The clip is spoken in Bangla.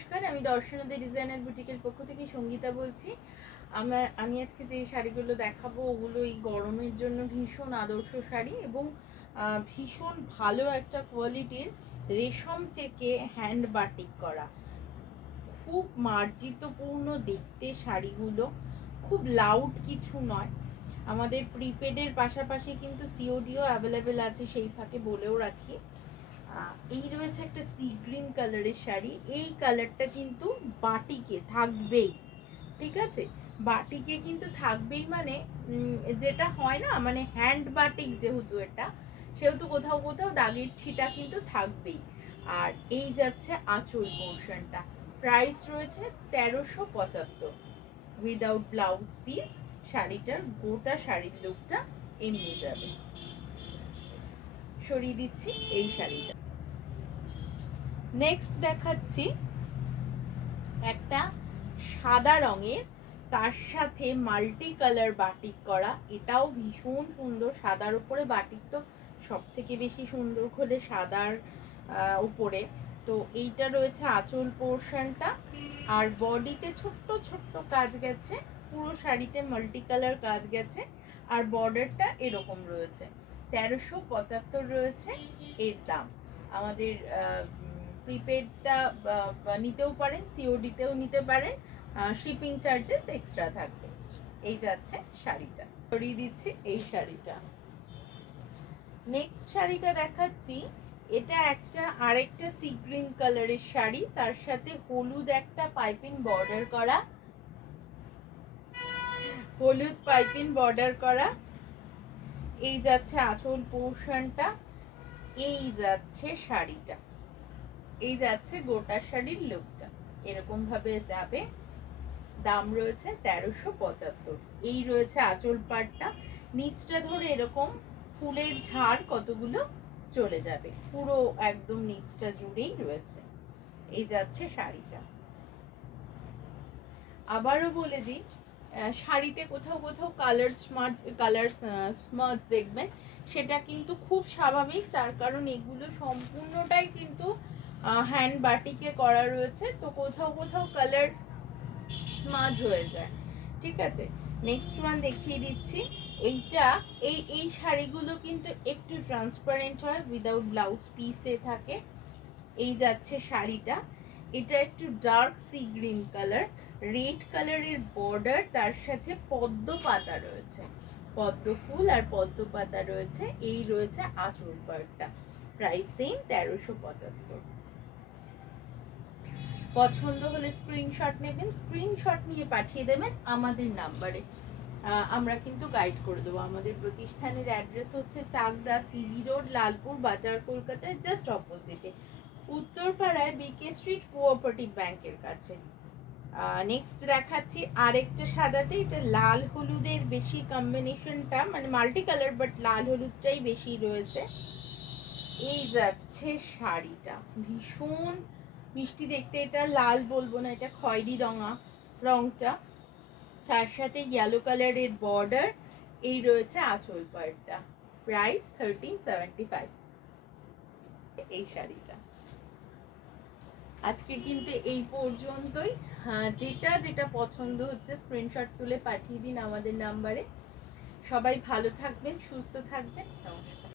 নমস্কার, আমি দর্শনা দে ডিজাইনার বুটিকের পক্ষ থেকে সঙ্গীতা বলছি। আমি আজকে যে শাড়িগুলো দেখাবো ওগুলো এই গরমের জন্য ভীষণ আদর্শ শাড়ি এবং ভীষণ ভালো একটা কোয়ালিটির রেশম চেকে হ্যান্ড বাটিক করা, খুব মার্জিতপূর্ণ দেখতে শাড়িগুলো, খুব লাউড কিছু নয়। আমাদের প্রিপেডের পাশাপাশি কিন্তু সিওডিও অ্যাভেলেবেল আছে, সেই ফাঁকে বলেও রাখি। এই রয়েছে একটা সি গ্রিন কালারের শাড়ি, এই কালারটা কিন্তু বাটিকে থাকবেই, ঠিক আছে? বাটিকে কিন্তু থাকবেই, মানে যেটা হয় না, মানে হ্যান্ড বাটিক যেহেতু এটা, সেহেতু কোথাও কোথাও দাগের ছিটা কিন্তু থাকবেই। আর এই যাচ্ছে আঁচল পোর্শনটা, প্রাইস রয়েছে 1375 উইদাউট ব্লাউজ পিস। শাড়িটার গোটা শাড়ির লুকটা এমনি যাবে। সরিয়ে দিচ্ছি এই শাড়িটা। নেক্সট দেখাচ্ছি একটা সাদা রঙের, তার সাথে মাল্টি কালার বাটিক করা, এটাও ভীষণ সুন্দর। সাদার উপরে বাটিক তো সব থেকে বেশি সুন্দর হলে সাদার উপরে। তো এইটা রয়েছে আঁচল পোর্শনটা, আর বডিতে ছোট্ট ছোট্ট কাজ গেছে, পুরো শাড়িতে মাল্টি কালার কাজ গেছে, আর বর্ডারটা এরকম রয়েছে। 1375 রয়েছে এর দাম। আমাদের প্রিপেডটা নিতেও পারেন, সিওডিতেও নিতে পারেন, শিপিং চার্জেস এক্সট্রা থাকবে। এই যাচ্ছে শাড়িটা, সরিয়ে দিচ্ছি এই শাড়িটা। নেক্সট শাড়িটা দেখাচ্ছি, এটা একটা আরেকটা সি গ্রিন কালারের শাড়ি, তার সাথে হলুদ একটা পাইপিং বর্ডার করা, হলুদ পাইপিং বর্ডার করা। এই যাচ্ছে আঁচল পোর্শনটা, এই যাচ্ছে শাড়িটা, এই যাচ্ছে গোটা শাড়ির লুকটা, এরকম ভাবে যাবে। দাম রয়েছে 1375। এই রয়েছে আঁচল পাটটা, নিচটা ধরে এরকম ফুলের ঝাড় কতগুলো চলে যাবে, পুরো একদম নিচটা জুড়েই রয়েছে। এই যাচ্ছে শাড়িটা। আবারও বলে দিই, শাড়িতে কোথাও কোথাও কালার স্মাজ দেখবেন, সেটা কিন্তু খুব স্বাভাবিক, তার কারণ এগুলো সম্পূর্ণটাই কিন্তু হ্যান্ড বাটিকে করা রয়েছে, তো কোথাও কোথাও কালার স্মাজ হয়ে যায়, ঠিক আছে? নেক্সট ওয়ান দেখিয়ে দিচ্ছি। এইটা এই শাড়িগুলো কিন্তু একটু ট্রান্সপারেন্ট হয়, উইদাউট ব্লাউজ পিসে থাকে। এই যাচ্ছে শাড়িটা, এটা একটু dark sea green colour, red কালারের বর্ডার, তার সাথে পদ্ম পাতা রয়েছে, পদ্ম ফুল আর পদ্ম পাতা রয়েছে। এই রয়েছে আঁচল পাড়টা, প্রাইস সেম 1375। পছন্দ হলে স্ক্রিনশট নেবেন, স্ক্রিনশট নিয়ে পাঠিয়ে দেবেন আমাদের নাম্বারে, আমরা কিন্তু গাইড করে দেবো। আমাদের প্রতিষ্ঠানের অ্যাড্রেস হচ্ছে চাকদা সিবি রোড, লালপুর বাজার, কলকাতার জাস্ট অপোজিটে, উত্তরপাড়ায় বিকে স্ট্রিট কোঅপারেটিভ ব্যাংকের কাছে। নেক্সট দেখাচ্ছি আরেকটা সাদাতে, এটা লাল হলুদের বেশি কম্বিনেশনটা, মানে মাল্টি কালার বাট লাল হলুদটাই বেশি রয়েছে। এই যাচ্ছে শাড়িটা, ভীষণ মিষ্টি দেখতে, এটা লাল বলবো না, এটা খয়েরি রংটা, তার সাথে ইয়েলো কালারের বর্ডার। এই রয়েছে আঁচল পাড়টা, প্রাইস 1375 এই শাড়িটা। আজকে কিন্তু এই পর্যন্তই। যেটা যেটা পছন্দ হচ্ছে স্ক্রিনশট তুলে পাঠিয়ে দিন আমাদের নাম্বারে। সবাই ভালো থাকবেন, সুস্থ থাকবেন, নমস্কার।